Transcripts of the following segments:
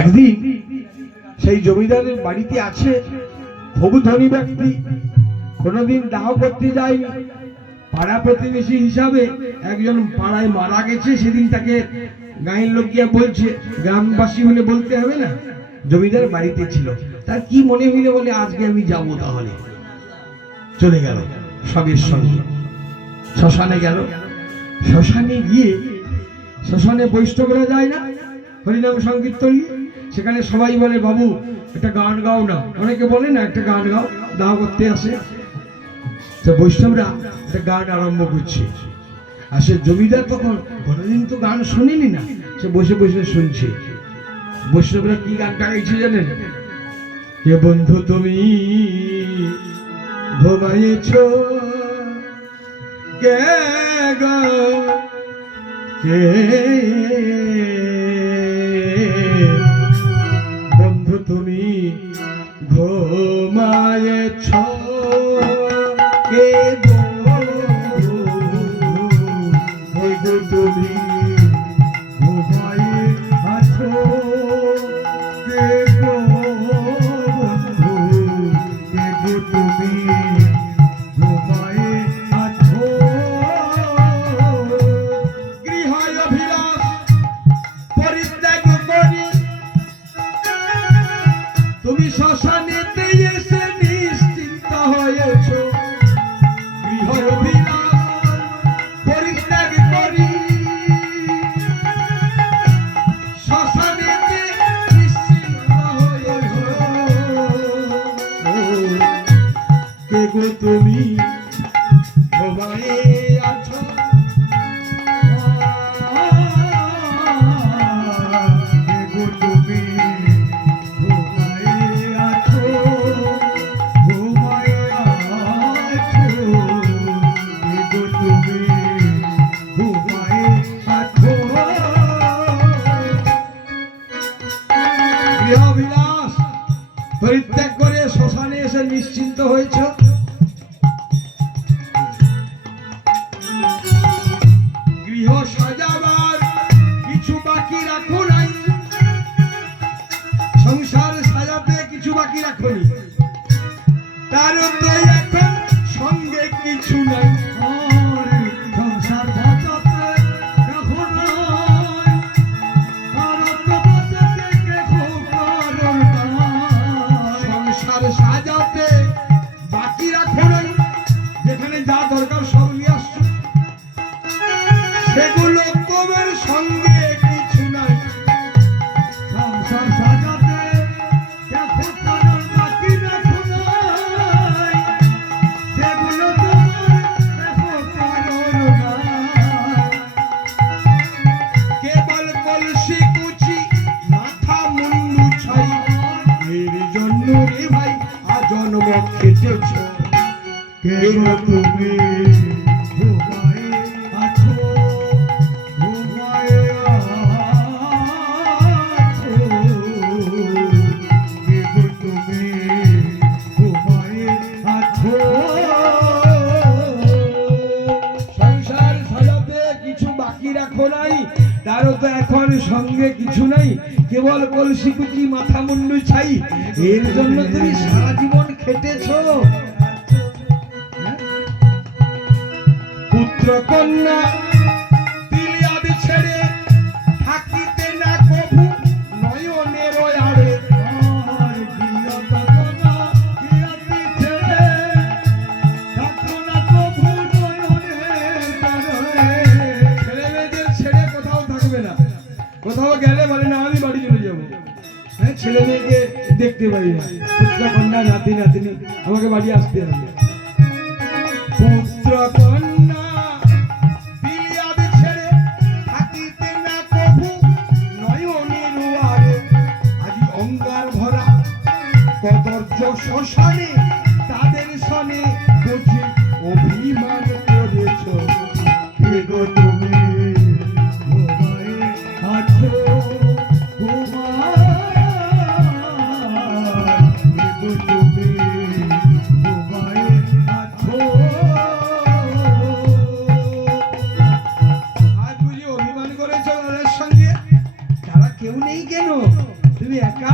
একদিন সেই জমিদারের বাড়িতে আছে খুব ধনী ব্যক্তি, কোনোদিন দাহ করতে যায়নি। পাড়া প্রতিবেশী হিসাবে একজন পাড়ায় মারা গেছে, সেদিন তাকে গাঁয়ের লোক গিয়া বলছে, গ্রামবাসী হলে বলতে হবে না, জমিদার বাড়িতে ছিল। তার কি মনে হইলে বলে আজকে আমি যাবো, তাহলে চলে গেল সবের সঙ্গে শ্মশানে গেল। শ্মশানে গিয়ে, শ্মশানে বৈষ্ণবরা যায় না হরিনাম সংকীর্তন, সেখানে সবাই বলে বাবু একটা গান গাও না, অনেকে বলে না একটা গান গাও, দাহ করতে আসে। তো বৈষ্ণবরা একটা গান আরম্ভ করছে, আর সে জমিদার তখন কোনোদিন তো গান শোনেনি না, সে বসে বসে শুনছে। বৈষ্ণবরা কি গানটা গাইছে জানেন? কে বন্ধু তুমি ঘুমাইছ, কে গো কে বন্ধু তুমি ঘুমাইছ, কে বন্ধু তুমি ঘুমাই আছো, কে গো বন্ধু কে গো তুমি ঘুমাই আছো। গৃহ অভিলাষ পরিত্যাগ করি তুমি শ্মশানেতে এসে নিশ্চিন্ত হয়েছ। গৃহ অভিলাষ পরিত্যাগ করি শ্মশানেতে নিশ্চিন্ত হয়েছ, কে গো তুমি ঘুমায়ে আছো, কে গো তুমি ঘুমায়ে আছো, ঘুমায়ে আছো, কে গো তুমি ঘুমায়ে আছো। গৃহাভিলাষ পরিত্যাগ করে শ্মশানে এসে নিশ্চিন্ত হয়েছ। গৃহ সাজাবার কিছু বাকি রাখো নাই, সংসার সাজাতে কিছু বাকি রাখোনি, তার তো এখন সঙ্গে কিছু নাই। সংসার সাজাতে রাখো নাই, তার তো বাঁচাতে কেহ কারণ নাই। সংসার সাজাতে বাকি রাখো নাই, যেখানে যা দরকার সব নিয়ে আসছো, সেগুলো তোমার সঙ্গে কিছু নাই। সংসার সাজাতে দেখো কারণ বাকি রাখো নাই, সেগুলো তোমার দেখো কারণ নাই। কেবল কলসি কুচি মাথা মুন্ডু ছাই, এর জন্য রে ভাই আজন্ম খেটেছ। কে গো তুমি ঘুমায়ে আছো, ঘুমায়ে আছো, কে গো তুমি ঘুমায়ে আছো। সংসার সাজাতে কিছু বাকি রাখো নাই, তারও তো এখন সঙ্গে কিছু নাই, কেবল কলসি কুচি মাথা মুন্ডু ছাই, এর জন্য তুমি সারা জীবন খেটেছো। পুত্র কন্যা তিলিয়াদ ছেড়ে থাকিতে না কভু নয়নের আড়ে, আর গৃহত কন্যা গৃহতি ছেড়ে থাকো না কভু নয়নের আড়ে। ছেলে মেয়েদের ছেড়ে কোথাও থাকবে না, কোথাও গেলে বলে না আমি বাড়ি চলে যাবো। হ্যাঁ, ছেলে মেয়েকে দেখতে পারি না, পুত্র কন্যা নাতি নাতনি আমাকে বাড়ি আসতে হবে। পুত্র কন্যা তিলিয়াদ ছেড়ে থাকিতে না কভু নয়নের আড়ে, আজি অঙ্গার ভরা কদর্য শ্মশানে তাদের সনে বুঝি অভিমান করেছ। কে গো তুমি ঘুমায়ে আছো, কে গো তুমি ঘুমায়ে আছো। আজ বুঝি অভিমান করেছ তাদের সঙ্গে? তারা কেউ নেই কেন? তুমি একা?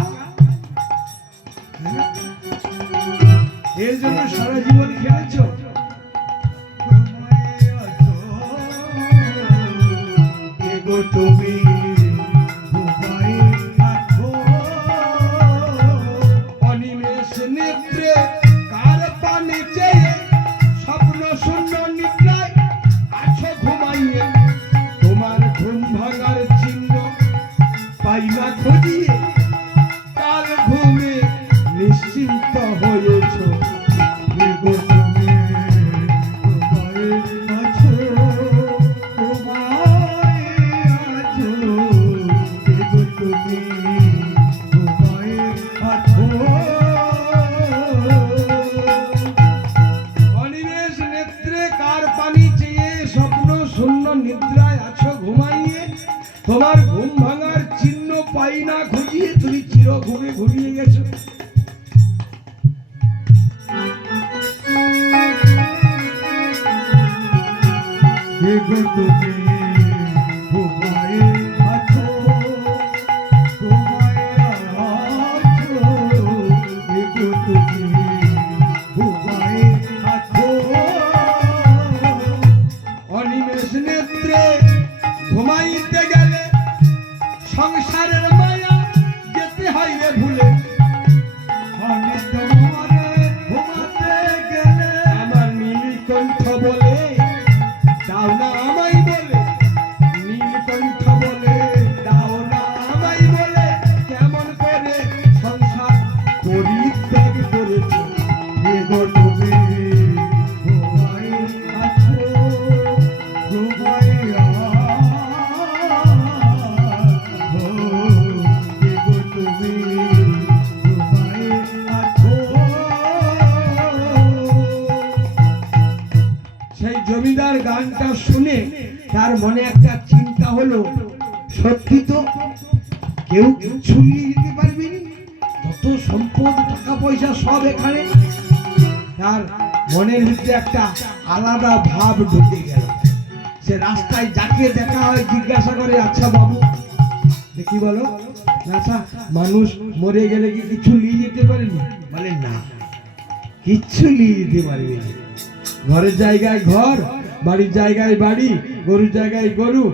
এর জন্য সারা জীবন খেলেছ? তুমি অনিমেষ নেত্রে কার পানে চেয়ে স্বপ্ন শূন্য নিদ্রায় আছো ঘুমাইয়ে, তোমার ঘুম ভাঙার চিহ্ন পাই না খুঁজিয়ে, কাল ঘুমে নিশ্চিন্ত হয়েছ। অনিমেষ নেত্রে কার পানি চেয়ে স্বপ্ন শূন্য নিদ্রায় আছো ঘুমাইয়ে, তোমার ঘুম ভাঙার চিহ্ন পাই না খুঁজিয়ে, তুমি চির ঘুমে ঘুমিয়ে গেছো। অনিমেষ নেত্রে ঘুমাইতে গেলে সংসারের মায়া যেতে হয় রে ভুলে, আমার নীলকণ্ঠ বলে দাও না আমায় বলে, নীলকণ্ঠ বলে দাও না আমায় বলে, কেমন করে সংসার পরিত্যাগ করেছ। সেই জমিদার গানটা শুনে তার মনে একটা চিন্তা হলো, সত্যি তো কেউ কিছু নিয়ে যেতে পারবে না, যত সম্পদ টাকা পয়সা সব এখানে। তার মনের ভিতরে একটা আলাদা ভাব ঢুকে গেল। সে রাস্তায় যাকে দেখা হয় জিজ্ঞাসা করে, আচ্ছা বাবু কি বলো, আচ্ছা মানুষ মরে গেলে কি কিছু নিয়ে যেতে পারেনি? বলে না, কিচ্ছু নিয়ে যেতে পারবে না। ঘরের জায়গায় ঘর, বাড়ির জায়গায় বাড়ি, গরুর জায়গায় গরু,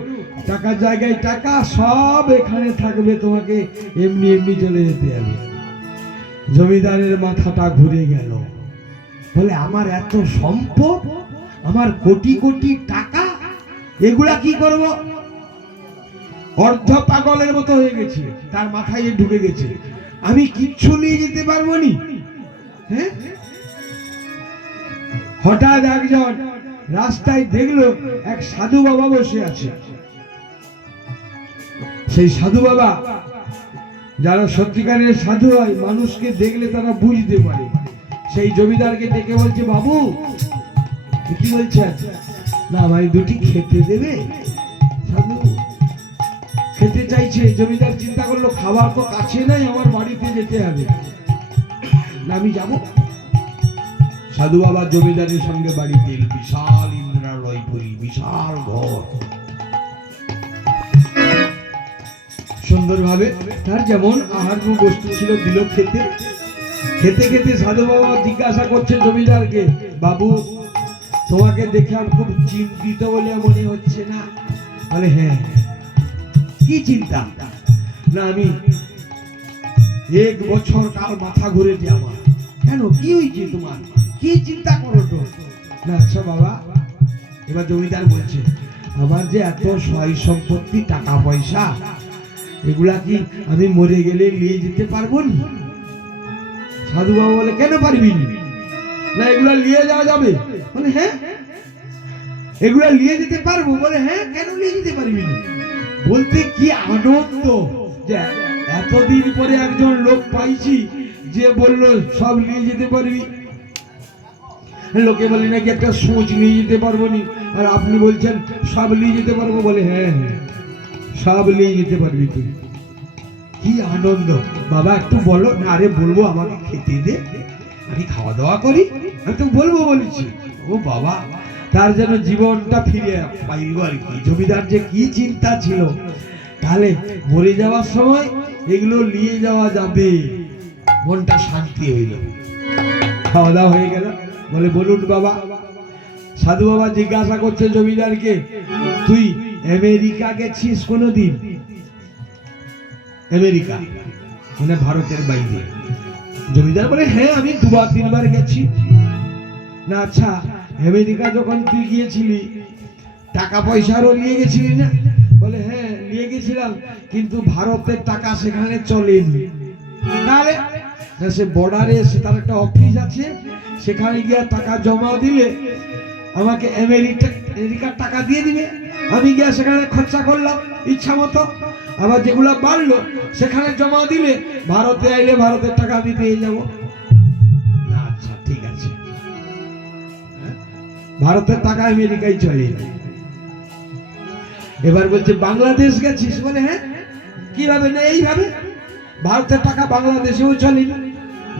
টাকার জায়গায় টাকা, সব এখানে থাকবে, তোমাকে এমনি এমনি চলে যেতে হবে। জমিদারের মাথাটা ঘুরে গেল, বলে আমার এত সম্পদ, আমার কোটি কোটি টাকা, এগুলা কি করব? অর্ধ পাগলের মতো হয়ে গেছে, তার মাথায় ঢুকে গেছে আমি কিচ্ছু নিয়ে যেতে পারবো নি। হ্যাঁ, হঠাৎ একজন রাস্তায় দেখলো এক সাধু বাবা বসে আছে। সেই সাধু বাবা, যারা সত্যিকারের সাধু হয়, মানুষকে দেখলে তারা বুঝতে পারে। সেই জমিদারকে ডেকে বলছে, বাবু কি বলছেন? না আমায় দুটি খেতে দেবে। সাধু খেতে চাইছে। জমিদার চিন্তা করলো, খাবার তো কাছে নাই, আমার বাড়িতে যেতে হবে, না আমি যাবো। সাধু বাবা জমিদারের সঙ্গে বাড়িতে, বিশাল ইন্দ্রালয়পুরী, বিশাল ঘর, সুন্দরভাবে তার যেমন আহার বস্তু ছিল দিল খেতে। খেতে খেতে সাধু বাবা জিজ্ঞাসা করছে জমিদারকে, বাবু তোমাকে দেখে আর খুব চিন্তিত বলে মনে হচ্ছে না? বলে হ্যাঁ। কি চিন্তা? না আমি 1 বছর কাল মাথা ঘুরেছে আমার। কেন, কি হয়েছে তোমার, কি চিন্তা করো তো? না আচ্ছা বাবা, এবার জমিদার বলছে, আমার যে এত সয় সম্পত্তি, টাকা পয়সা, এগুলা কি আমি মরে গেলে নিয়ে যেতে পারবো না? সাধু বাবা বলে, কেন পারবি না? এগুলা নিয়ে যাওয়া যাবে। বলে হ্যাঁ, এগুলা নিয়ে যেতে পারবো। বলে হ্যাঁ, কেন নিয়ে যেতে পারবি না? বলতে কি আনন্দ যে এতদিন পরে একজন লোক পাইছি যে বলল সব নিয়ে যেতে পারবি। লোকে বলে নাকি একটা সোচ নিয়ে যেতে পারবো নি, আর আপনি বলছেন সব নিয়ে যেতে পারবো। বলে হ্যাঁ হ্যাঁ, সব নিয়ে যেতে পারবি তুই। কি আনন্দ। বাবা একটু বলো। না আরে বলবো, আমাকে খেতে দে, আমি খাওয়া দাওয়া করি, আমি তো বলবো বলেছি। ও বাবা, তার যেন জীবনটা ফিরে পাইল আর কি। জমিদার যে কি চিন্তা ছিল, তাহলে মরে যাওয়ার সময় এগুলো নিয়ে যাওয়া যাবে। মনটা শান্তি হইল। খাওয়া দাওয়া হয়ে গেল। বলে বলুন বাবা। সাধু বাবা জিজ্ঞাসা করছে জমিদারকে, তুই আমেরিকা গেছিস কোনোদিন? আমেরিকা মানে ভারতের বাইরে। জমিদার বলে হ্যাঁ আমি 2-3 বার গেছি। না আচ্ছা, আমেরিকা যখন তুই গিয়েছিলি টাকা পয়সারও নিয়ে গেছিলি না? বলে হ্যাঁ নিয়ে গেছিলাম, কিন্তু ভারতের টাকা সেখানে চলেনি। তাহলে সে বর্ডারে তার একটা অফিস আছে, সেখানে গিয়ে টাকা জমা দিলে আমাকে আমেরিকার টাকা দিয়ে দিবে। আমি গিয়ে সেখানে খরচা করলাম ইচ্ছা মতো, আবার যেগুলো বাড়লো সেখানে জমা দিলে ভারতে আইলে ভারতের টাকা আমি পেয়ে যাব। আচ্ছা ঠিক আছে, ভারতের টাকা আমেরিকায় চলে। এবার বলছে বাংলাদেশ গেছিস? বলে হ্যাঁ। কিভাবে? না এইভাবে, ভারতের টাকা বাংলাদেশেও চলে,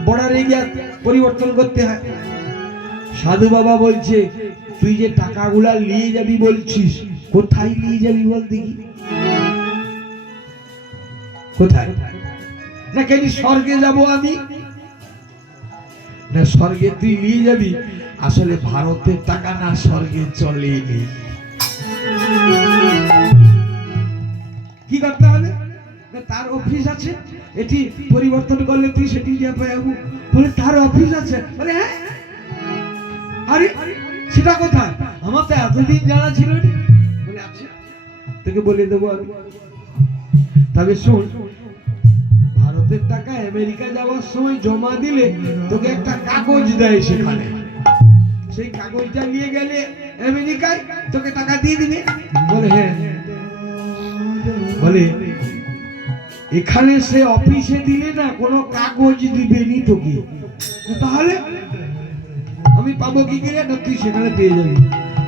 বর্ডারে গিয়ে পরিবর্তন করতে হয়। সাধু বাবা বলছে তুই যে টাকাগুলা নিয়ে যাবি বলছিস, কোথায় নিয়ে যাবি বল দেখি? কোথায়? না কেন স্বর্গে যাব আমি? না স্বর্গে তুই নিয়ে যাবি, আসলে ভারতের টাকা না স্বর্গে চলেনি। কি করতে হবে? তার অফিস আছে, এটি পরিবর্তন করলে তুই সেটি যা পাবো। বলে তার অফিস আছে? বলে হ্যাঁ। আরে সেটা কোথায়? আমার তো এতদিন জানা ছিল না। বলে আচ্ছা তোকে বলে দেবো। তবে শোন, ভারতের টাকা আমেরিকা যাওয়ার সময় জমা দিলে তোকে একটা কাগজ দেয়, সেখানে সেই কাগজটা নিয়ে গেলে আমেরিকায় তোকে টাকা দিয়ে দিবে। বলে হ্যাঁ। বলে এখানে সে অফিসে দিলে না কোনো কাগজ দিবেনি তোকে, তাহলে আমি পাবো কি করে? না তুই সেখানে পেয়ে যাবি।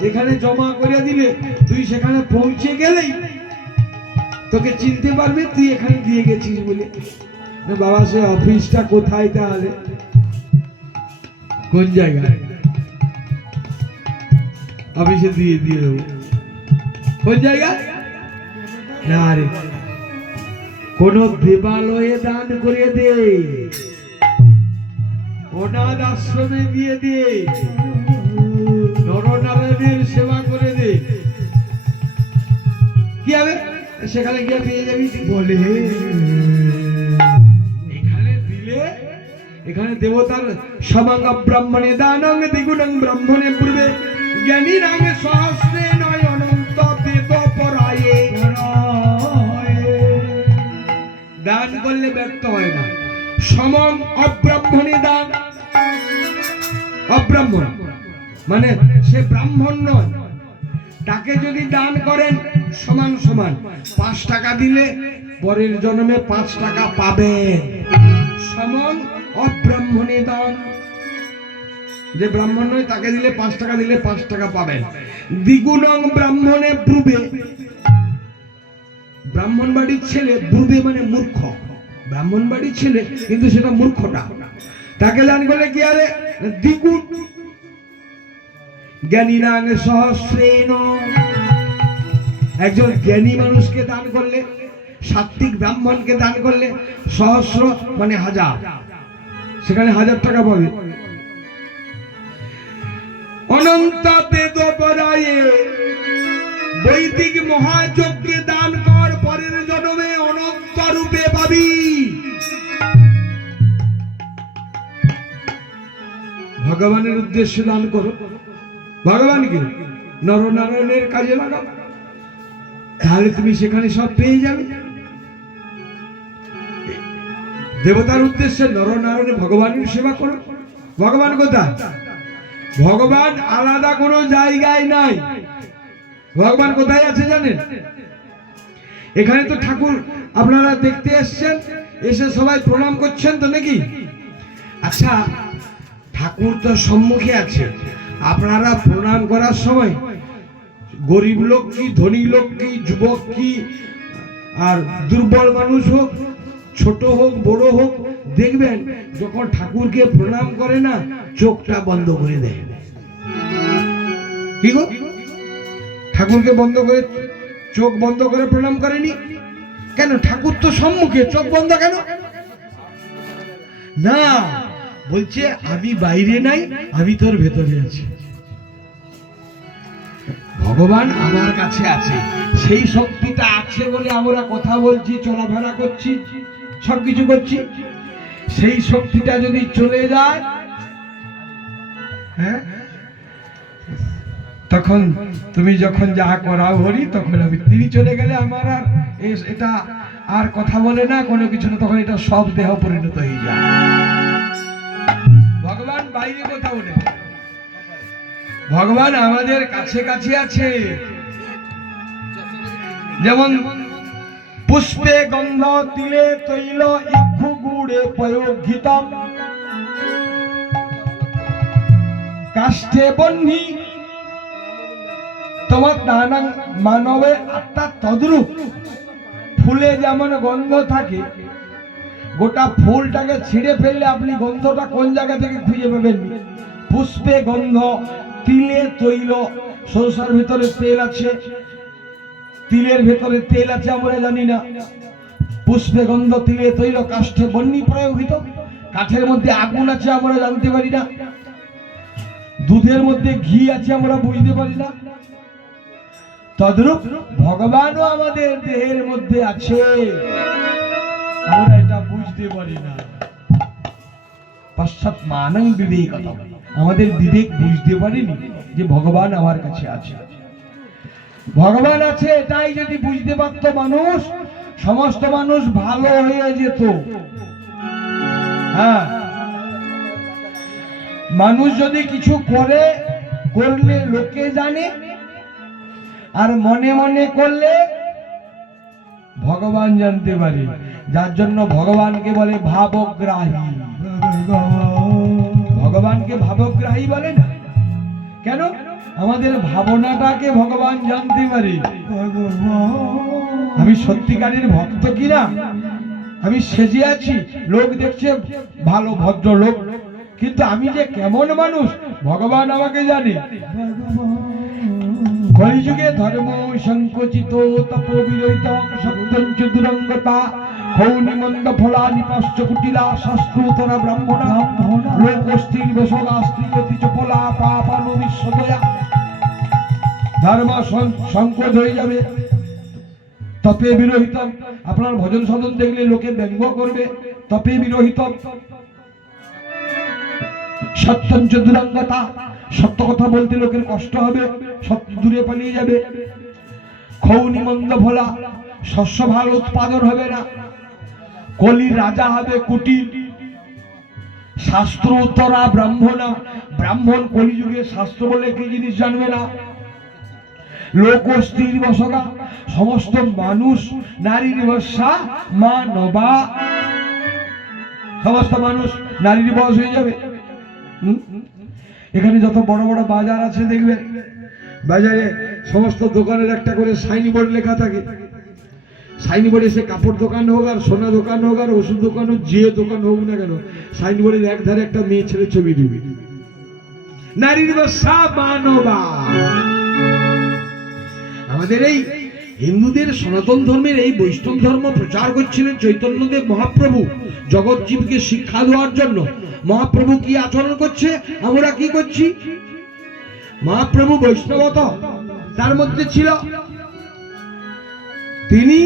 এখানে জমা করে দিলে তুই সেখানে পৌঁছে গেলেই তোকে চিনতে পারবে তুই এখানে দিয়ে গেছিস বলে। না বাবা সে অফিসটা কোথায়? তাহলে কোন জায়গায়? অফিসে দিয়ে দিয়ে দেবো। কোন জায়গায়? না রে, কোন দেবালয়ে দান করে দে, অনাথ আশ্রমে দিয়ে দে, নরনারায়ণের সেবা করে দে। কি হবে? সেখানে গিয়ে পেয়ে যাবি। বলে এখানে দিলে, এখানে দেবতার সমাঙ্গ ব্রাহ্মণে দানং দ্বিগুণং ব্রাহ্মণে পূর্বে জ্ঞানী নামে সহস্রে নয় অনন্ত বেদ পরায়ে। দান করলে ব্যর্থ হয় না। সমম অব্রাহ্মণে দান। অব্রাহ্মণ মানে সে ব্রাহ্মণ নয়, তাকে যদি দান করেন সমান সমান 5 টাকা দিলে পরের জন্মে 5 টাকা পাবেন। সমম অব্রাহ্মণে দান। যে ব্রাহ্মণ নয় তাকে দিলে 5 টাকা দিলে 5 টাকা পাবেন। দ্বিগুণং ব্রাহ্মণে ব্রুবে। ব্রাহ্মণ বাড়ির ছেলে, ব্রুবে মানে মূর্খ, ব্রাহ্মণ বাড়ির ছেলে কিন্তু সেটা মূর্খটা, তাকে দান করলে কি হবে? দ্বিগুণ। জ্ঞানী নাং সহস্রেণ। একজন জ্ঞানী মানুষকে দান করলে, সাত্বিক ব্রাহ্মণকে দান করলে সহস্র মানে 1000, সেখানে 1000 টাকা পাবে। অনন্ত বেদ পরায়ে। বৈদিক মহাযজ্ঞে দান কর, পরের জন্মে অনন্ত রূপে পাবি। ভগবানের উদ্দেশ্যে দান করো, ভগবানকে নরনারায়ণের কাজে লাগাও, তাহলে তুমি সেখানে সব পেয়ে যাবে। দেবতার উদ্দেশ্যে নরনারায়ণ ভগবানের সেবা করো। ভগবান কোথায়? ভগবান আলাদা কোনো জায়গায় নাই। ভগবান কোথায় আছে জানেন? এখানে তো ঠাকুর আপনারা দেখতে এসছেন, এসে সবাই প্রণাম করছেন তো নাকি? আচ্ছা ঠাকুর তো সম্মুখে আছে, আপনারা প্রণাম করার সময় গরিব লোক কি, ধনী লোক কি, যুবক কি, আর দুর্বল মানুষ হোক, ছোট হোক বড় হোক, দেখবেন যখন ঠাকুরকে প্রণাম করে না চোখটা বন্ধ করে দেয়। কি গো, ঠাকুরকে বন্ধ করে, চোখ বন্ধ করে প্রণাম করেনি? কেন ঠাকুর তো সম্মুখে, চোখ বন্ধ কেন? না, বলছে আমি বাইরে নাই, আমি তোর ভেতরে আছি। ভগবান আমার কাছে আছে, সেই শক্তিটা আছে বলে আমরা কথা বলছি, চলাফেরা করছি, সবকিছু করছি। সেই শক্তিটা যদি চলে যায়, হ্যাঁ, তখন তুমি যখন যা করাও হরি, তখন আমি তিনি চলে গেলে আমার আর এটা আর কথা বলে না, কোনো কিছু না, তখন এটা সব দেহ পরিণত হয়ে যায়। ভগবান বাইরে কোথাও নেই, ভগবান আমাদের কাছে কাছে আছে। যেমন পুষ্পে গন্ধ, তিলে তৈল, ইক্ষু গুড়ে পয়োঘৃতম, কাষ্ঠে বহ্নি তোমার নানান মানবের আত্মা তদ্রূপ। ফুলে যেমন গন্ধ থাকে, গোটা ফুলটাকে ছিঁড়ে ফেললে আপনি গন্ধটা কোন জায়গা থেকে খুঁজে পাবেন? পুষ্পে গন্ধ, তিলে তৈল, সরষার ভিতরে তেল আছে, তিলের ভেতরে তেল আছে আমরা জানি না। পুষ্পে গন্ধ, তিলে তৈল, কাষ্ঠে বহ্নি প্রয়োগিত, কাঠের মধ্যে আগুন আছে আমরা জানতে পারি না, দুধের মধ্যে ঘি আছে আমরা বুঝতে পারি না। তদ্রূপ ভগবানও আমাদের দেহের মধ্যে আছে, আমরা এটা বুঝতে পারি না। পশ্চাৎ মানং বিবেকত, আমাদের বিবেক বুঝতে পারিনি যে ভগবান আমার কাছে আছে। ভগবান আছে এটাই যদি বুঝতে পারত মানুষ, সমস্ত মানুষ ভালো হয়ে যেত। হ্যাঁ, মানুষ যদি কিছু করলে লোকে জানে, আর মনে মনে করলে ভগবান জানতে পারে। যার জন্য ভগবানকে বলে ভাবগ্রাহী। ভগবানকে ভাবগ্রাহী বলে না কেন? আমাদের ভাবনাটাকে ভগবান জানতে পারে। আমি সত্যিকারের ভক্ত কিনা, আমি সেজে আছি, লোক দেখছে ভালো ভদ্র লোক, কিন্তু আমি যে কেমন মানুষ ভগবান আমাকে জানে। কলিযুগে ধর্ম সংকুচিত, তপ বিরহিত, সত্যঞ্চ দুরঙ্গতা, খৌনি মন্দ ফলা, নিপশ্চ কুটিলা, শাস্ত্রোত্তরা ব্রাহ্মণা, লোকস্থির বেশগা, স্ত্রীগতি চপলা, পাপানু বিশ্বদয়া। ধর্ম সংকোচ হয়ে যাবে, তপে বিরহিত। আপনার ভজন সাধন দেখলে লোকে ব্যঙ্গ করবে, তপে বিরহিত। সত্যঞ্চ দুরঙ্গতা, সত্য কথা বলতে লোকের কষ্ট হবে, সত্য দূরে পালিয়ে যাবে। খৌনি মন্দ ফলা, শস্য ভালো উৎপাদন হবে না। কলির রাজা হবে কুটিল। শাস্ত্র উত্তরা ব্রাহ্মণা, ব্রাহ্মণ কলিযুগে শাস্ত্র বলে কি জিনিস জানবে না। লোক স্ত্রীর বসগা, সমস্ত মানুষ নারীর বসা মানবা, সমস্ত মানুষ নারীর বস হয়ে যাবে। এখানে যত বড় বড় বাজার আছে দেখবেন, বাজারে সমস্ত দোকানের একটা করে সাইনবোর্ড লেখা থাকে। সাইনবোর্ডে সে কাপড় দোকান হোক, আর সোনা দোকান হোক, আর ওষুধ দোকান হোক, যে দোকান হোক না কেন, সাইনবোর্ডের এক ধারে একটা মেয়ে ছেলে ছবি দিবি, নারীর বসা মানবা। আমাদের এই হিন্দুদের সনাতন ধর্মের এই বৈষ্ণব ধর্ম প্রচার করছিলেন চৈতন্যদেব মহাপ্রভু জগৎ জীবকে শিক্ষা দেওয়ার জন্য। মহাপ্রভু কি আচরণ করছে, আমরা কি করছি? মহাপ্রভু বৈষ্ণবত তার মধ্যে ছিল। তিনি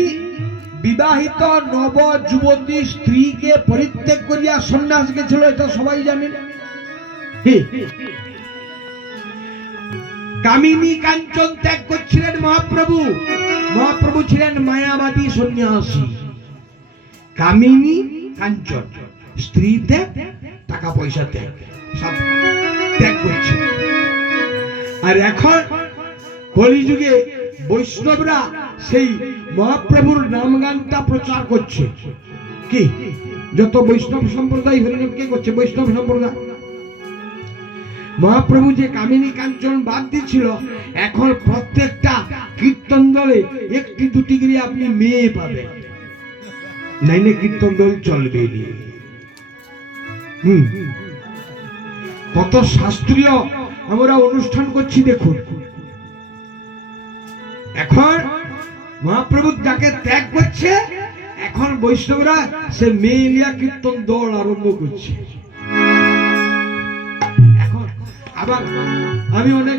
বিবাহিত নব যুবতী স্ত্রীকে পরিত্যাগ করিয়া সন্ন্যাস গেছিল, এটা সবাই জানেন। কামিনী কাঞ্চন ত্যাগ করছিলেন মহাপ্রভু। মহাপ্রভু ছিলেন মায়াবাদী সন্ন্যাসী। কামিনী কাঞ্চন, স্ত্রী ত্যাগ, টাকা পয়সা ত্যাগ, সব ত্যাগ করছে। আর এখন কলিযুগে বৈষ্ণবরা সেই মহাপ্রভুর নামগানটা প্রচার করছে। কি যত বৈষ্ণব সম্প্রদায় হরিনাম কে করছে? বৈষ্ণব সম্প্রদায়। মহাপ্রভু যে কামিনী কাঞ্চন বাদ দিয়েছিল, এখন প্রত্যেকটা কীর্তন দলে একটি দুটি করে আপনি মেয়ে পাবেন, নাইলে কীর্তন দল চলবে না। কত শাস্ত্রীয় আমরা অনুষ্ঠান করছি দেখুন। এখন মহাপ্রভু যাকে ত্যাগ করছে এখন বৈষ্ণবরা সে মেলিয়া কীর্তন দল আরম্ভ করছে। এখন আবার আমি অনেক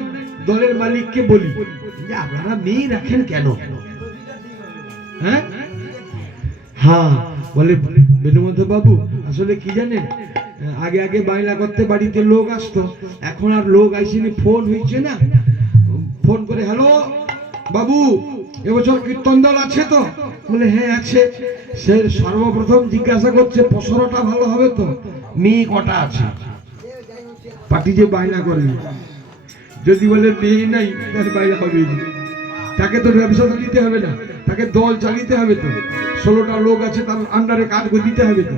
দলের মালিককে বলি যে আপনারা মেয়ে রাখেন কেন? হ্যাঁ হ্যাঁ বলে বেণুমাধব বাবু আসলে কি জানেন, আগে আগে বাংলা করতে বাড়িতে লোক আসতো, এখন আর লোক আইসিনি, ফোন হয়েছে না, ফোন করে হ্যালো বাবু এবছর কীর্তন দল আছে তো? বলে হ্যাঁ আছে। সে সর্বপ্রথম জিজ্ঞাসা করছে পসরাটা ভালো হবে তো, মেয়ে কটা আছে? পার্টি যে বায়না করে, যদি বলে মেয়ে নাই তার বাইরে হবে না, তাকে তো ব্যবসা চালিতে হবে না, তাকে দল চালিতে হবে তো, 16টা লোক আছে তার আন্ডারে কাজ করে দিতে হবে তো,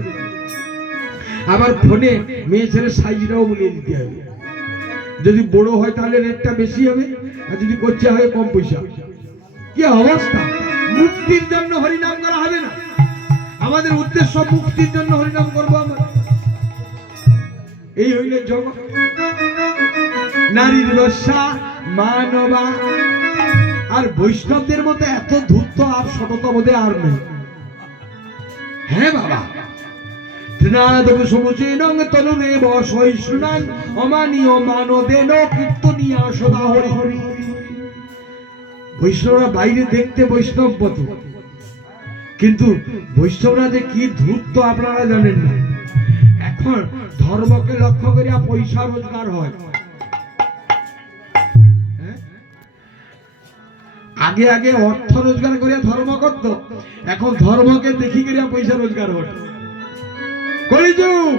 আবার ফোনে মেয়ে ছেলের সাইজটাও বলিয়ে দিতে হবে, যদি বড় হয় তাহলে রেটটা বেশি হবে, আর যদি কচ্চা হয় কম পয়সা। কি অবস্থা! মুক্তির জন্য হরিনাম করা হবে না, আমাদের উদ্দেশ্য মুক্তির জন্য হরিনাম করবো আমরা। এই হইলে জগৎ। নারীর বর্ষা মানবা, আর বৈষ্ণবদের মতো এত ধূর্ত আর সততা বোধে আর নেই। হ্যাঁ বাবা, বৈষ্ণবরা বাইরে দেখতে বৈষ্ণব মতো, কিন্তু বৈষ্ণবরা যে কি ধূর্ত আপনারা জানেন না। এখন ধর্মকে লক্ষ্য করিয়া পয়সা রোজগার হয়। আগে আগে অর্থ রোজগার করিয়া ধর্ম করত, এখন ধর্মকে দেখি করিয়া পয়সা রোজগার হয়। কলিযুগ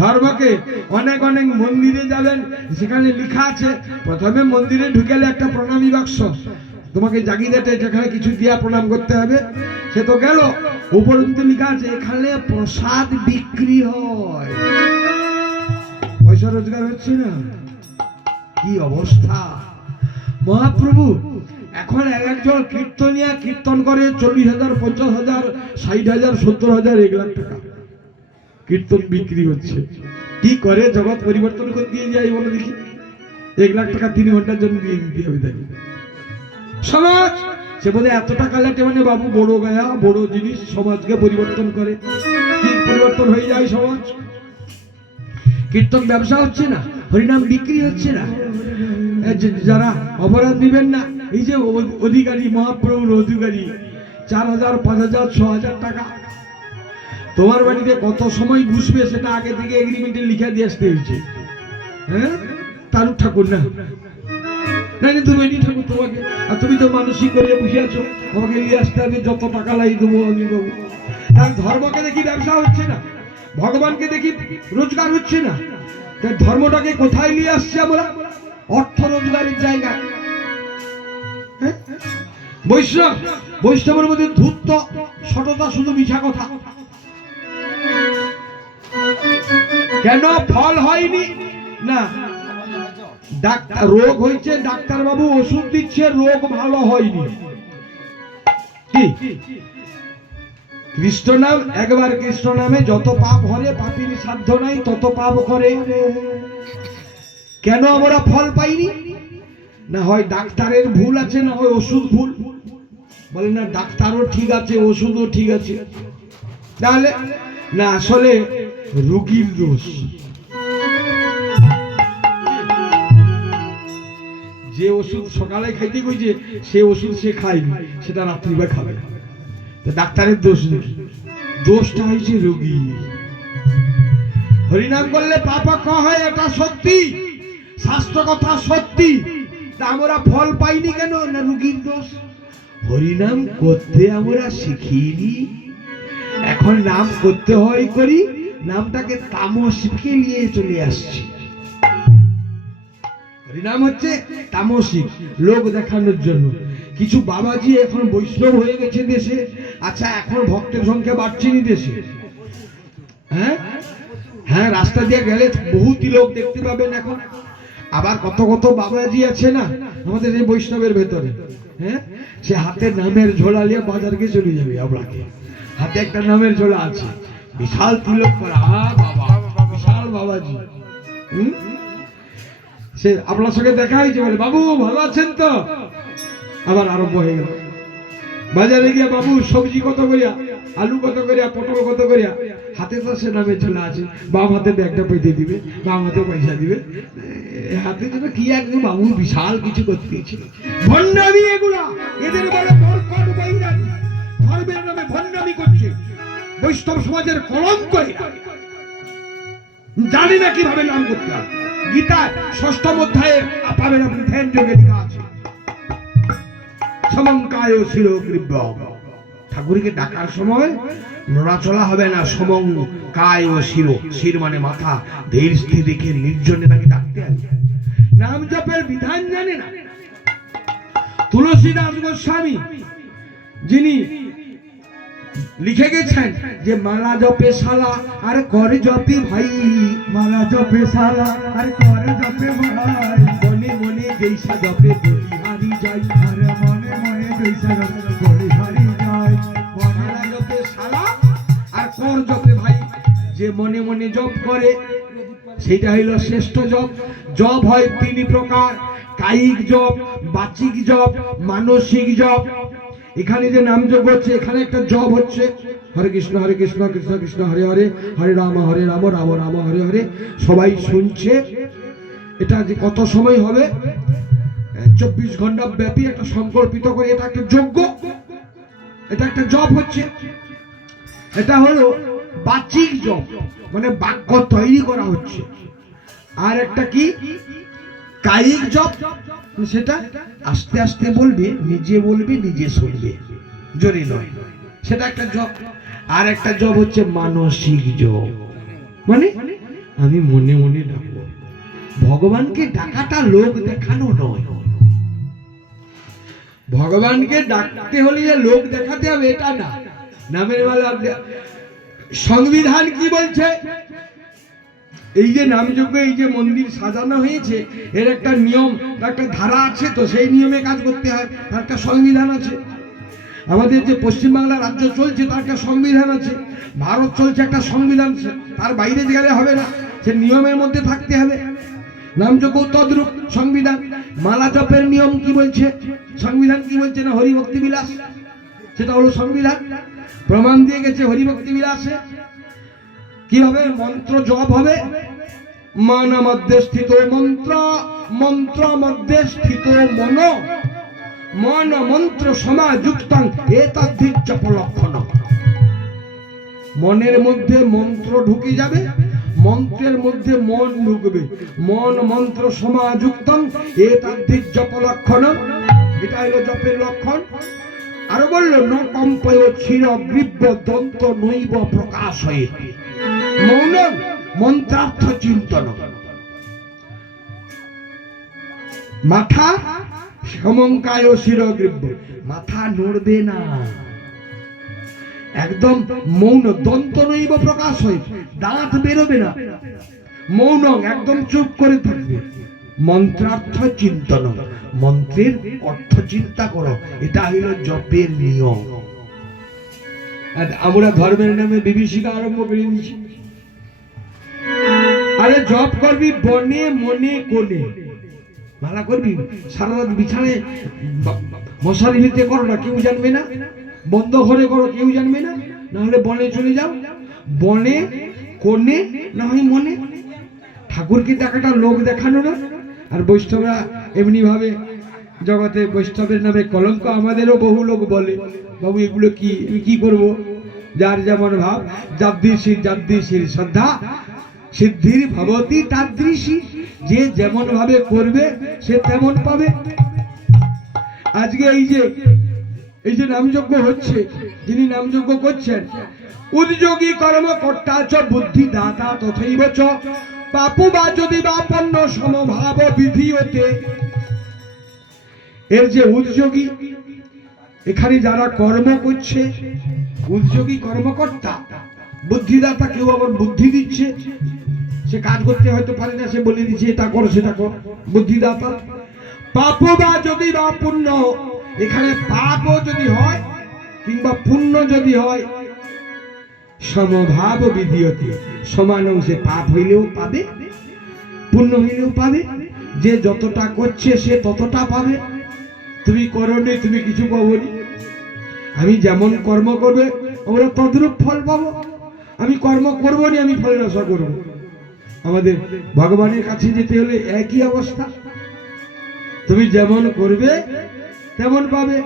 ধর্মকে অনেক অনেক মন্দিরে যাবেন, সেখানে লেখা আছে প্রথমে মন্দিরে ঢুকেলে একটা প্রণামী বাক্স তোমাকে জাগিয়ে দেতে, যেখানে কিছু দিয়া প্রণাম করতে হবে, সে তো গেল, উপরন্তু লেখা আছে এখানে প্রসাদ বিক্রি হয়। পয়সা রোজগার হচ্ছে না? কি অবস্থা মহাপ্রভু! এখন একজন কীর্তনিয়া কীর্তন করে 40,000, 50,000, 60,000, 70,000, 1 লাখ টাকা কীর্তন বিক্রি হচ্ছে। কি করে জগৎ পরিবর্তন করে দিয়ে যায় বলো দেখি? 1 লাখ টাকা 3 ঘন্টার জন্য দিয়ে দিতে হবে তাকে। সমাজ সে বলে এত টাকা লাগে মানে বাবু বড় গায়া বড় জিনিস, সমাজকে পরিবর্তন করে। কি পরিবর্তন হয়ে যায় সমাজ? কীর্তন ব্যবসা হচ্ছে না, হরিনাম বিক্রি হচ্ছে না। যারা অপরাধ দিবেন না, এই যে অধিকারী মহাপ্রভুর অধিকারী 4,000, 5,000, 6,000 টাকা, তোমার বাড়িতে কত সময় ঘুষবে সেটা আগে থেকে এগ্রিমেন্টে লিখে দিয়ে আসতে হয়েছে। হ্যাঁ তার ঠাকুর না তুমি ঠাকুর, তোমাকে আর তুমি তো মানসিক করে বসে আছো, আমাকে নিয়ে আসতে হবে, যত টাকা লাগিয়ে দেবো আমি দেবো। তার ধর্মকে দেখি ব্যবসা হচ্ছে না, ভগবানকে দেখি রোজগার হচ্ছে না, তাই ধর্মটাকে কোথায় নিয়ে আসছে আমরা? অর্থ রোজগারের জায়গা। বৈষ্ণবের মধ্যে ধূর্ত সততা শুধু মিছা কথা। কেন ফল হয়নি? না ডাক্তার রোগ হয়েছে, ডাক্তার বাবু ওষুধ দিচ্ছে, রোগ ভালো হয়নি। কি কৃষ্ণ নাম, একবার কৃষ্ণ নামে যত পাপ হরে, পাপীর সাধ্য নাই তত পাপ করে। কেন আমরা ফল পাইনি? না হয় ডাক্তারের ভুল আছে, না হয় ওষুধ ভুল। বলে না ডাক্তারও ঠিক আছে ওষুধও ঠিক আছে, তাহলে না আসলে রোগীর দোষ। যে ওষুধ সকালে খাইতে কইছে সে ওষুধ সে খায়নি, সেটা রাত্রিবেলা খাবে, ডাক্তারের দোষ নেই, দোষটা হয়েছে রোগী। হরিনাম করলে পাপ ক্ষয় হয়, এটা সত্যি, শাস্ত্র কথা সত্যি। তা আমরা ফল পাইনি কেন? না রোগীর দোষ। হরিনাম করতে আমরা শিখিনি, এখন নাম করতে হয় করি, নামটাকে তামসিকে নিয়ে চলে আসছি। হরিনাম হচ্ছে তামসিক, লোক দেখানোর জন্য। কিছু বাবাজি এখন বৈষ্ণব হয়ে গেছে দেশে। আচ্ছা এখন ভক্তের সংখ্যা বাড়ছে নি দেশে? হ্যাঁ হ্যাঁ, রাস্তা দিয়ে গেলে বহুত লোক দেখতে পাবেন এখন। আবার কত কত বাবাজি আছে না আমাদের এই বৈষ্ণবের ভেতরে, হ্যাঁ সে হাতে নামের ঝোলা নিয়ে বাজারকে চলে যাবে। আপনাকে হাতে একটা নামের ঝোলা আছে, বিশাল তিলক করা, বাবা বিশাল বাবাজি। সে আপনার সঙ্গে দেখা হয়েছে, বলে বাবু ভালো আছেন তো? আবার আরম্ভ হয়ে গেল, বাজারে গিয়ে বাবু সবজি কত করিয়া, আলু কত করিয়া, পটল কত করিয়া, হাতে তো সে নামে চলে আছে, বাম হাতে ব্যাগটা পেতে দিবে, বাম হাতে পয়সা দিবে, হাতে যেন কি একদম বাবু বিশাল কিছু করতেছে। ভণ্ডামি এগুলা, এদের বলে বরকট বৈরাগী, ধর্মের নামে ভণ্ডামি করছে, বৈষ্ণব সমাজের কলঙ্ক এরা। জানি না কিভাবে নাম করতে হয়। গীতার 6ম অধ্যায়ে পাবেন আপনি, ধ্যান যোগে লেখা আছে সমঙ্কায় শিরোগ্রীব। ঠাকুরকে ডাকার সময় নড়াচলা হবে না, সমং কায় ও শির, শির মানে মাথা, ধীর স্থির রেখে নির্জনে তাকে ডাকতে হবে। নাম জপের বিধান জানে না। তুলসীদাস গোস্বামী যিনি লিখে গেছেন যে মালা জপে শালা আর কর জপে ভাই, মালা জপে শালা আর কর জপে ভাই, মনে মনে জৈসা জপে বলিহারি যাই, আর মনে মনে জৈসা জপে বলিহারি যায়। মালা জপে শালা আর কর জপে ভাই, যে মনে মনে জপ করে সেটা হইল শ্রেষ্ঠ জপ। জপ হয় 3 প্রকার, কায়িক জপ, বাচিক জপ, মানসিক জপ। এখানে যে নাম যোগ হচ্ছে, এখানে একটা জপ হচ্ছে হরে কৃষ্ণ কৃষ্ণ কৃষ্ণ হরে হরে, হরে রাম রাম রাম হরে হরে। সবাই শুনছে। এটা যে কত সময় হবে, 24 ঘন্টা ব্যাপী একটা সংকল্পিত করে, এটা একটা যজ্ঞ, এটা একটা জপ হচ্ছে। এটা হলো বাচিক জপ, মানে বাক্য তৈরি করা হচ্ছে। আর একটা কি কায়িক জপ, সেটা আস্তে আস্তে বলবে, নিজে শুনবে, জোরে নয়, সেটা একটা জপ। আর একটা জপ হচ্ছে মানসিক জপ, মানে আমি মনে মনে ডাকবো। ভগবানকে ডাকাটা লোক দেখানো নয়। ভগবানকে ডাকতে হলে যে লোক দেখাতে হবে এটা না। নামের বেলা সংবিধান কি বলছে? এই যে নামযজ্ঞ, এই যে মন্দির সাজানো হয়েছে, এর একটা নিয়ম, একটা ধারা আছে, তো সেই নিয়মে কাজ করতে হয়, তার একটা সংবিধান আছে। আমাদের যে পশ্চিমবাংলা রাজ্য চলছে তার একটা সংবিধান আছে, ভারত চলছে একটা সংবিধান, তার বাইরে গেলে হবে না, সে নিয়মের মধ্যে থাকতে হবে। নামযজ্ঞ তদ্রূপ সংবিধান। মালা জপের নিয়ম কি বলছে, সংবিধান কি বলছে? না হরিভক্তি বিলাস, সেটা হলো সংবিধান। প্রমাণ দিয়ে গেছে হরিভক্তি বিলাসে কিভাবে মন্ত্র জপ হবে। মন মধ্যে স্থিত মন্ত্র, মন্ত্র মধ্যে স্থিত মন, মন মন্ত্র সমাযুক্তং এতদ্ধিক জপ লক্ষণ। মনের মধ্যে মন্ত্র ঢুকে যাবে, মন্ত্রের মধ্যে মন ঢুকবে, মন মন্ত্র সমাযুক্তং এতদ্ধিক জপ লক্ষণ। এটা হলো জপের লক্ষণ। আরো বললো ন কম্পয় ক্ষীর গ্রীব্য দন্ত নৈব প্রকাশ হয়ে মৌন মন্ত্রার্থ চিন্তন। মাথা সমঙ্কায় শিরগ্রীব্য, মাথা নড়বে না, একদম মৌন। দন্ত নৈব প্রকাশ হয়ে, দাঁত বেরোবে না, মৌন, একদম চুপ করে থাকবে। মন্ত্রার্থ চিন্তন, মন্ত্রের অর্থ চিন্তা করো, এটা হইল জপের নিয়ম। আমরা ধর্মের নামে বিভীষিকা আরম্ভ করে দিয়েছি। আরে জপ করবি বনে মনে কোণে, মালা করবি সারা রাত বিছানে মশারি ভিতরে করো না, কেউ জানবে না, বন্ধ ঘরে করো, কেউ জানবে না, না হলে বনে চলে যাও, বনে কোণে না হয় মনে। ঠাকুরকে দেখাটা লোক দেখানো না। আর বৈষ্ণবরা এমনি ভাবে জগতে বৈষ্ণবের নামে কলঙ্ক। আমাদেরও বহু লোক বলে, বাবু এগুলো কি, আমি কি করবো? যার যেমন ভাব, যাদৃশীর শ্রদ্ধা সিদ্ধির ভবতি তাদৃশী। যে যেমন ভাবে করবে সে তেমন পাবে। আজকে এই যে নামযজ্ঞ হচ্ছে, যিনি নামযজ্ঞ করছেন, উদ্যোগী কর্মকর্তা চ বুদ্ধি দাতা তথৈব চ পাপু বা যদি বাপন্ন সমভাব বিধিয়তে। এর যে উদ্যোগী, এখানে যারা কর্ম করছে, উদ্যোগী কর্মকর্তা, বুদ্ধিদাতা, কেউ আবার বুদ্ধি দিচ্ছে, সে কাজ করতে হয়তো পারে না, সে বলে দিচ্ছে এটা করো সেটা কর, বুদ্ধিদাতা। পাপ বা যদি বা পুণ্য, এখানে পাপও যদি হয় কিংবা পুণ্য যদি হয়, সমভাব বিধিয়তে, সমান অংশে পাপ হইলেও পাবে, পুণ্য হইলেও পাবে। যে যতটা করছে সে ততটা পাবে। তুমি করনি, তুমি কিছু পাবনি। আমি যেমন কর্ম করবে আমরা তদ্রূপ ফল পাবো। আমি কর্ম করবো না, আমি ফলের আশা করবো। আমাদের ভগবানের কাছে যেতে হলে একই অবস্থা, তুমি যেমন করবে তেমন পাবে।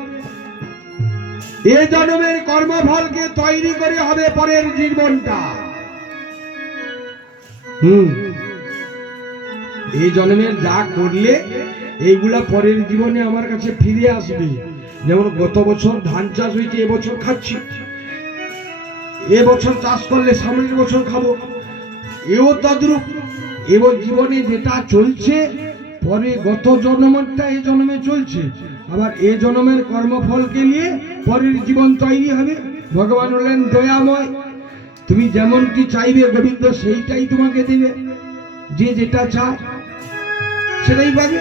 এ জন্মের কর্মফলকে তৈরি করে হবে পরের জীবনটা। এই জন্মের যা করলে এইগুলা পরের জীবনে আমার কাছে ফিরে আসবে। যেমন গত বছর ধান চাষ হয়েছে, এবছর খাচ্ছি, এবছর চাষ করলে সামনের বছর খাবো, এও তদ্রূপ। এবার জীবনে যেটা চলছে পরে গত জন্মটা এই জন্মে চলছে, আবার এ জন্মের কর্মফলকে নিয়ে পরের জীবন তৈরি হবে। ভগবান হলেন দয়াময়, তুমি যেমনটি চাইবে গোবিন্দ সেইটাই তোমাকে দেবে। যে যেটা চায় সেটাই পাবে।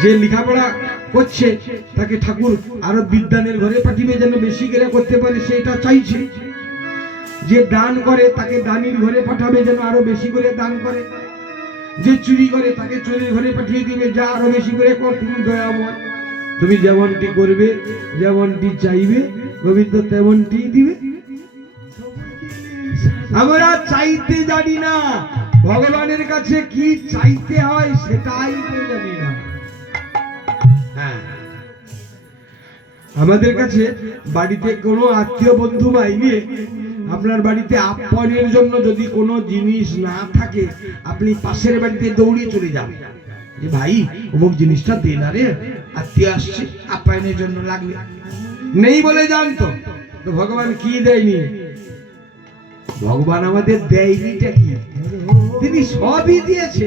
যে লেখাপড়া করছে তাকে ঠাকুর আরো বিদ্যানের ঘরে পাঠিয়ে যেন বেশি করে করতে পারে, সেটা চাইছে। যে দান করে তাকে দানির ঘরে পাঠাবে যেন আরো বেশি করে দান করে। যে চুরি করে তাকে চুরির ঘরে পাঠিয়ে দিবে, যা আরো বেশি করে কর। তুমি দয়াময়, তুমি যেমনটি করবে যেমনটি চাইবে গোবিন্দ তেমনটি দিবে। আমরা চাইতে জানি না, ভগবানের কাছে কি চাইতে হয় সেটাই তো জানি না। হ্যাঁ, আমাদের কাছে বাড়িতে কোনো আত্মীয় বন্ধু আইলে আপনার বাড়িতে আপ্যায়নের জন্য যদি কোনো জিনিস না থাকে, আপনি পাশের বাড়িতে দৌড়িয়ে চলে যান যে ভাই অমুক জিনিসটা দে না রে, আত্মীয় আসছে আপ্যায়নের জন্য লাগবে। নেই বলে জানতো তো ভগবান কি দেয়নি? ভগবান আমাদের দেয়নিটা কি? তিনি সবই দিয়েছে।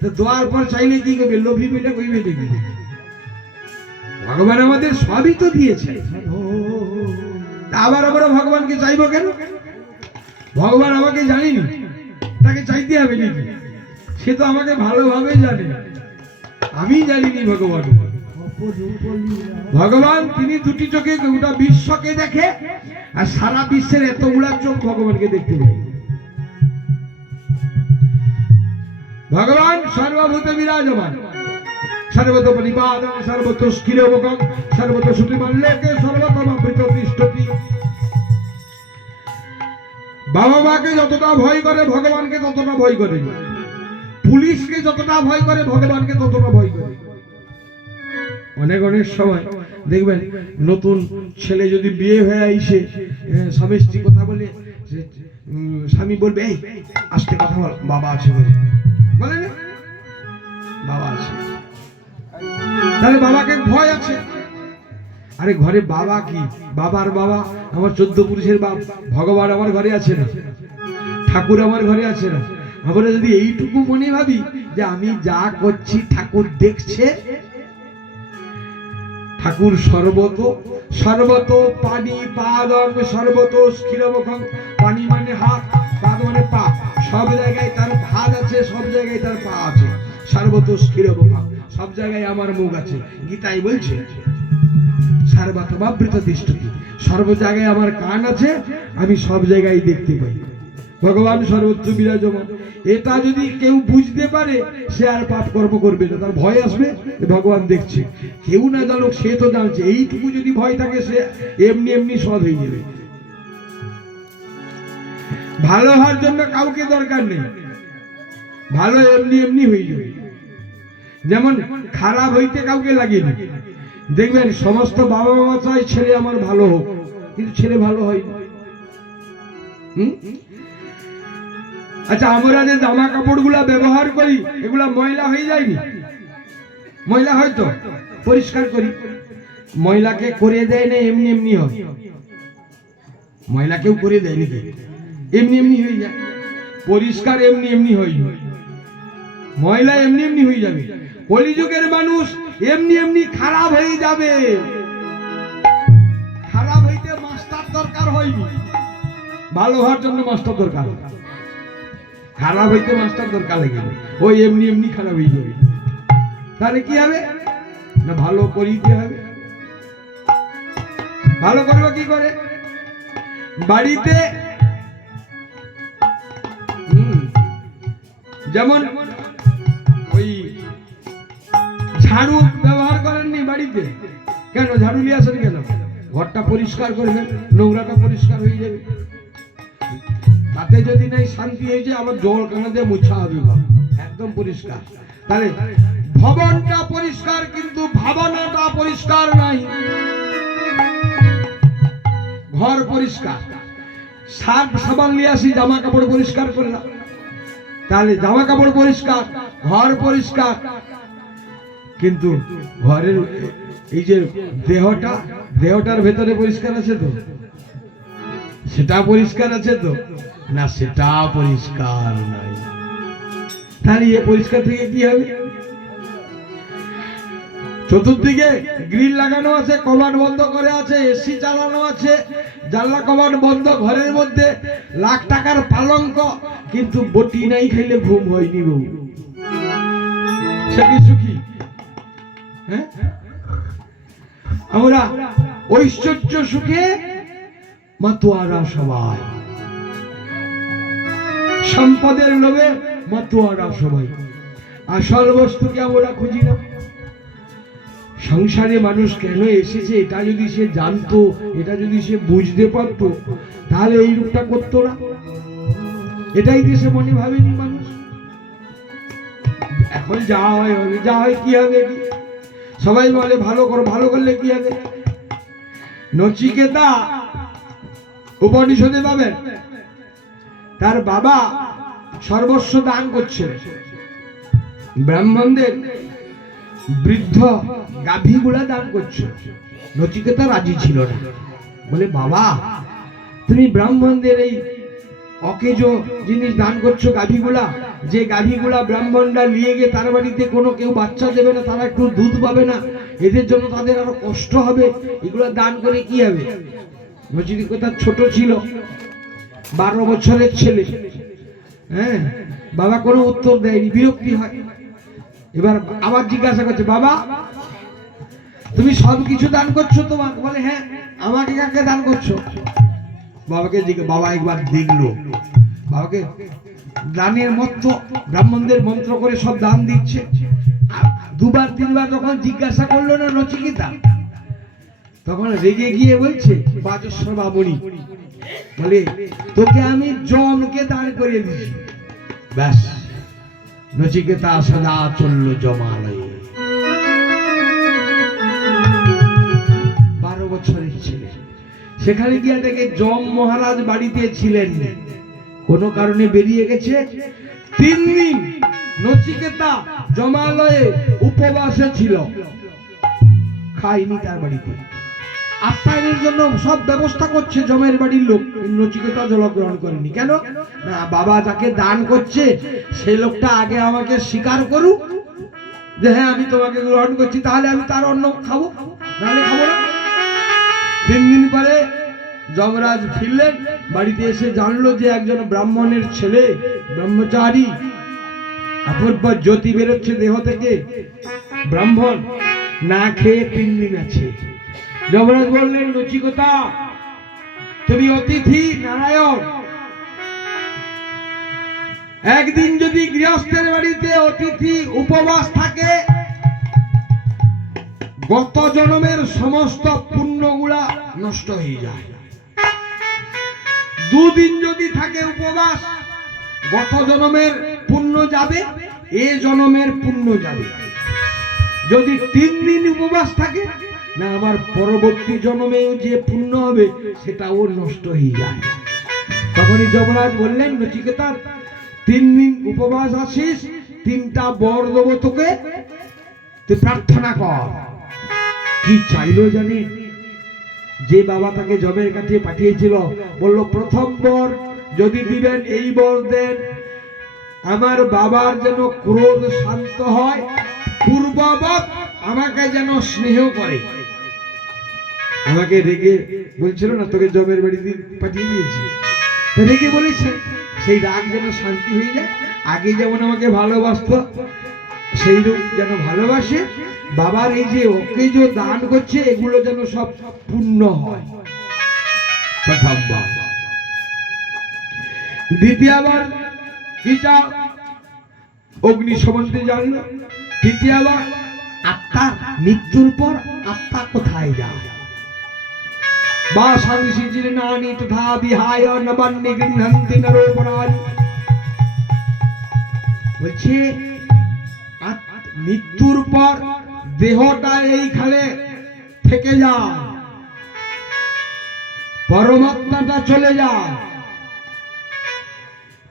তো দোয়ার পর চাইলে কি করবে? লোভী বেটা কইবে দেখি। ভগবান আমাদের সবই তো দিয়েছে, আবার আমরা ভগবানকে চাইবো কেন? ভগবান আমাকে জানিনি, তাকে চাইতে হবে নাকি? সে তো আমাকে ভালোভাবে জানে, আমি জানিনি ভগবান। ভগবান তিনি দুটি চোখে গোটা বিশ্বকে দেখে, আর সারা বিশ্বের এতগুলা চোখ ভগবানকে দেখতে পাই। ভগবান সর্বভূতে বিরাজমান, সর্বত পরিপাদং সর্বত স্থিরবকং সর্বত শ্রুতিমান লোকে সর্বতম প্রতিষ্ঠতি। বাবা মাকে যতটা ভয় করে ভগবানকে ততটা ভয় করে, পুলিশকে যতটা ভয় করে ভগবানকে ততটা ভয় করে। অনেক অনেক সময় দেখবেন নতুন ছেলে যদি বিয়ে হয়ে আইসে, স্বামী স্ত্রী কথা বলে, স্বামী বলবে এই আস্তে কথা বল, বাবা আছে বলে, বলে না বাবা আছে, তাহলে বাবাকে ভয় আছে। আরে ঘরে বাবা কি? বাবার বাবা আমার 14 পুরুষের বাপ ভগবান আমার ঘরে আছে না, ঠাকুর আমার ঘরে আছে না। আমরা যদি এইটুকু মনে ভাবি যে আমি যা করছি ঠাকুর দেখছে, ঠাকুর সর্বত সর্বত পানি পাদং সর্বত স্থিরবকং। পানি মানে হাত, পাদ মানে পা, সব জায়গায় তার হাত আছে, সব জায়গায় তার পা আছে। সর্বত স্থিরবকং, সব জায়গায় আমার মুখ আছে। গীতাই বলছে সর্বতমাবৃত তিষ্ঠতি, সর্ব জায়গায় আমার কান আছে, আমি সব জায়গায় দেখতে পাই। ভগবান সর্বত্র বিরাজমান। এটা যদি কেউ বুঝতে পারে সে আর পাপ কর্ম করবে না, তার ভয় আসবে ভগবান দেখছে। কেউ না জানুক সে তো জানছে, এইটুকু যদি ভয় থাকে সে এমনি এমনি সৎ হয়ে যাবে। ভালো হওয়ার জন্য কাউকে দরকার নেই, ভালো এমনি এমনি হয়ে যাবে। যেমন খারাপ হইতে কাউকে লাগেনি। দেখবেন সমস্ত বাবা মা চায় ছেলে আমার ভালো হোক, কিন্তু ছেলে ভালো হয় না। আচ্ছা, আমরা যে জামা কাপড় গুলা ব্যবহার করি এগুলা ময়লা হয়ে যায়নি? ময়লা হয়তো পরিষ্কার করি, ময়লাকে করে দেয় না এমনি এমনি হয়? ময়লা কেউ করে দেয় নাকি? এমনি এমনি হয়ে যায়। পরিষ্কার এমনি এমনি হয়, ময়লা এমনি এমনি হয়ে যাবে। কলিযুগের মানুষ এমনি এমনি খারাপ হয়ে যাবে। খারাপ হইতে মাস্টার দরকার হয়নি, ভালো হওয়ার জন্য মাস্টার দরকার। খারাপ হইতে মাস্টার দরকার লাগে, ওই এমনি এমনি খারাপ হয়ে যাবে। তাহলে কি হবে না, ভালো করিতে হবে। ভালো করবে কি করে? বাড়িতে যেমন ওই ঝাড়ু ব্যবহার করেননি বাড়িতে, কেন ঝাড়ু নিয়ে আসেন কেন? ঘরটা পরিষ্কার করবেন, নোংরাটা পরিষ্কার হয়ে যাবে। তাতে যদি নাই শান্তি হয়েছে আবার জল কানা দিয়ে মুছা হবে, একদম পরিষ্কার। তাহলে ভবনটা পরিষ্কার কিন্তু ভাবনাটা পরিষ্কার নাই। ঘর পরিষ্কার, সার্ফ সাবান নিয়ে আসি, জামা কাপড় পরিষ্কার করলাম, তাহলে জামা কাপড় পরিষ্কার, ঘর পরিষ্কার, কিন্তু ঘরের এই যে দেহটার ভেতরে পরিষ্কার আছে তো? সেটা পরিষ্কার আছে তো? না, সেটা পরিষ্কার নাই। তাহলে এ পরিষ্কার থেকে কি হবে? চতুর্দিকে গ্রিল লাগানো আছে, কবাট বন্ধ করে আছে, এসি চালানো আছে, জানলা কবাট বন্ধ, ঘরের মধ্যে লাখ টাকার পালঙ্ক, কিন্তু বটি নাই খাইলে ঘুম হয়নি বউ। সে কি সুখী? হ্যাঁ, আমরা ঐশ্বর্য সুখে মাতোয়ারা, সবাই সম্পদের লোভে মাতোয়ারা সবাই। আসল বস্তুকে আমরা খুঁজি না। সংসারে মানুষ কেন এসেছে এটা যদি সে জানতো, এটা যদি সে বুঝতে পারতো, তাহলে এই রূপটা করতো না। এটাই দেশে মনে ভাবেনি মানুষ। এখন যা হয় হবে, যা হয় কি হবে, সবাই বলে ভালো করো, ভালো করলে কি হবে? নচিকেতা উপনিষদে পাবেন, তার বাবা সর্বস্ব দান করছে ব্রাহ্মণদের, বৃদ্ধ গাভীগুলা দান করছে। নচিকেতা রাজি ছিল না, বলে বাবা তুমি ব্রাহ্মণদের এই অকেজ জিনিস দান করছো, গাভীগুলা, যে গাভীগুলা ব্রাহ্মণরা নিয়ে গিয়ে তার বাড়িতে কোনো কেউ বাচ্চা দেবে না, তারা একটু দুধ পাবে না, এদের জন্য তাদের আরো কষ্ট হবে, এগুলো দান করে কি হবে? নচিকেতা ছোট ছিল, 12 বছরের ছেলে। হ্যাঁ, বাবা কোনো উত্তর দেয়নি, বিরক্তি হয়। এবার আবার জিজ্ঞাসা করছে, বাবা তুমি সবকিছু দান করছো তোমার? বলে হ্যাঁ। আমাকে কাকে দান করছো? বাবাকে বাবা একবার দেখলো, বাবাকে দানের মন্ত্র, ব্রাহ্মণদের মন্ত্র করে সব দান দিচ্ছে। 2বার 3বার যখন জিজ্ঞাসা করলো না নচিকেতা, তখন রেগে গিয়ে বলছে বাজস্ব বামুনি, বলে তোকে আমি জমকে দান করে দিচ্ছি। ব্যাস, নচিকেতা সদা চলল জমালয়ে। 12 বছরের ছেলে, সেখানে গিয়ে দেখে যম মহারাজ বাড়িতে ছিলেন, কোনো কারণে বেরিয়ে গেছে। 3 দিন নচিকেতা জমালয়ে উপবাসে ছিল, খায়নি তার বাড়িতে। আপ্যায়নের জন্য সব ব্যবস্থা করছে জমের বাড়ির লোক, নচিকেতা জলগ্রহণ করেনি। কেন না, বাবা যাকে দান করছে সেই লোকটা আগে আমাকে স্বীকার করুক যে হ্যাঁ আমি তোমাকে গ্রহণ করছি, তাহলে আমি তার অন্ন খাবো, নাহলে খাবো না। 3 দিন পরে যমরাজ ফিরলেন, বাড়িতে এসে জানলো যে একজন ব্রাহ্মণের ছেলে, ব্রহ্মচারী, অপূর্ব জ্যোতি বেরোচ্ছে দেহ থেকে, ব্রাহ্মণ, না খেয়ে 3 দিন আছে। যমরাজ বললেন, নচিকেতা তুমি অতিথি নারায়ণ, একদিন যদি গৃহস্থের বাড়িতে অতিথি উপবাস থাকে, গত জন্মের সমস্ত পুণ্যগুলা নষ্ট হয়ে যায়। 2 দিন যদি থাকে উপবাস, গত জন্মের পুণ্য যাবে, এ জন্মের পুণ্য যাবে। যদি 3 দিন উপবাস থাকে না, আমার পরবর্তী জন্মেও যে পুণ্য হবে সেটাও নষ্ট হয়ে যায়। তখনই যমরাজ বললেন, নচিকেতা 3 দিন উপবাস আছিস, 3টা বর দেবো তোকে, তুই প্রার্থনা কর। কি চাইলো জানি? যে বাবা তাকে জমের কাছে পাঠিয়েছিল, বলল প্রথম বর যদি দিবেন এই বর দেন, আমার বাবার যেন ক্রোধ শান্ত হয়, পূর্ববৎ আমাকে যেন স্নেহ করে। আমাকে রেগে বলছিল না তোকে জমের বাড়িতে পাঠিয়ে দিয়েছি, রেগে বলেছে, সেই রাগ যেন শান্তি হয়ে যায়। আগে যেমন আমাকে ভালোবাসতো সেই রূপ যেন ভালোবাসে। বাবার এই যে ওকে যে দান করছে এগুলো যেন সব পূর্ণ হয়। প্রথমবার। দ্বিতীয়বার কি চাও? অগ্নি সম্বন্ধে জানলো। তৃতীয়বার আত্মার মৃত্যুর পর আত্মা কোথায় যায়? বাসাংসি জীর্ণানি তথা বিহায় নবান্নি গৃহন্তি নরোপরাণি। বলছে মৃত্যুর পর দেহটা এইখানে থেকে যায়, পরমাত্মাটা চলে যায়,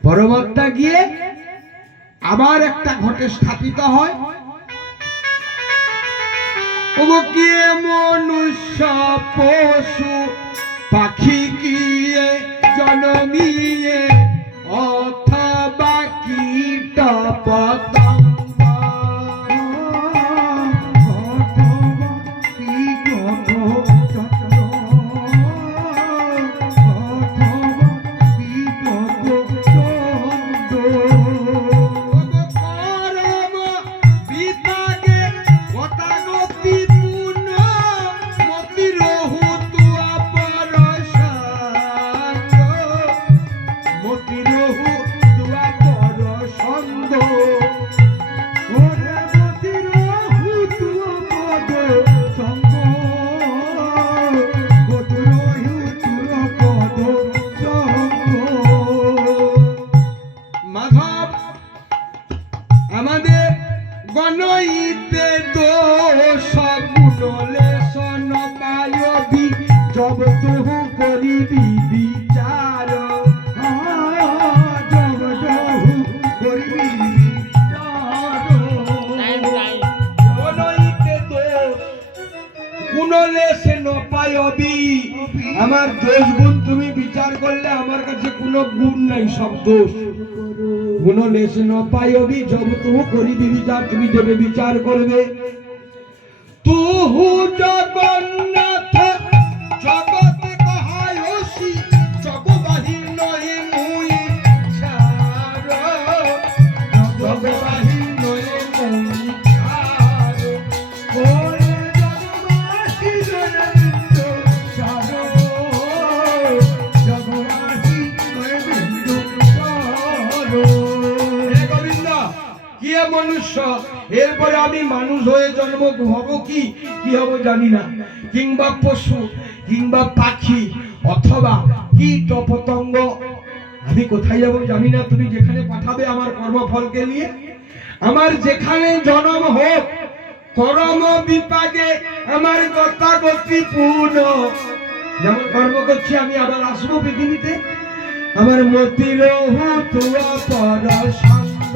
পরমাত্মা গিয়ে আবার একটা ঘটে স্থাপিত হয়। কে মনুষ্য পশু পাখি কিয়ে জনমিয়ে অথবা কীট পতঙ্গ আমাদের গণইতে দোষ গুণলেশন পায়বি জব তুহু করিবি বিচার, জব তুহু করিবি বিচার। গণইতে দোষ গুণলেশন পায়বি, আমার দোষ গুণ তুমি বিচার করলে আমার কাছে কোনো গুণ নাই, সব দোষ। গুণলেশ ন পায়বি জব তুহু করিবি বিচার, তুমি দেবে বিচার করবে। তুহু জগন্নাথ জগৎ কহায়সি জগ বাহির নহে মুই ছাড়, জগ বাহির নহে মুই ছাড়। ওরে জগবাসী জয়বিন্দ ছাড়, জগবাসী জয়বিন্দ ছাড়। মনুষ্য এরপরে আমি মানুষ হয়ে জন্ম হব, কি হব জানি না, কিংবা পশু কিংবা পাখি অথবা কীট পতঙ্গ, আমি কোথায় যাব জানি না। তুমি যেখানে পাঠাবে আমার কর্মফলকে নিয়ে, আমার যেখানে জন্ম হোক কর্ম বিপাকে আমার গতাগতি পূর্ণ, যেমন কর্ম করছি আমি আবার আসবো পৃথিবীতে। আমার মতির তুয়া পর সঙ্গ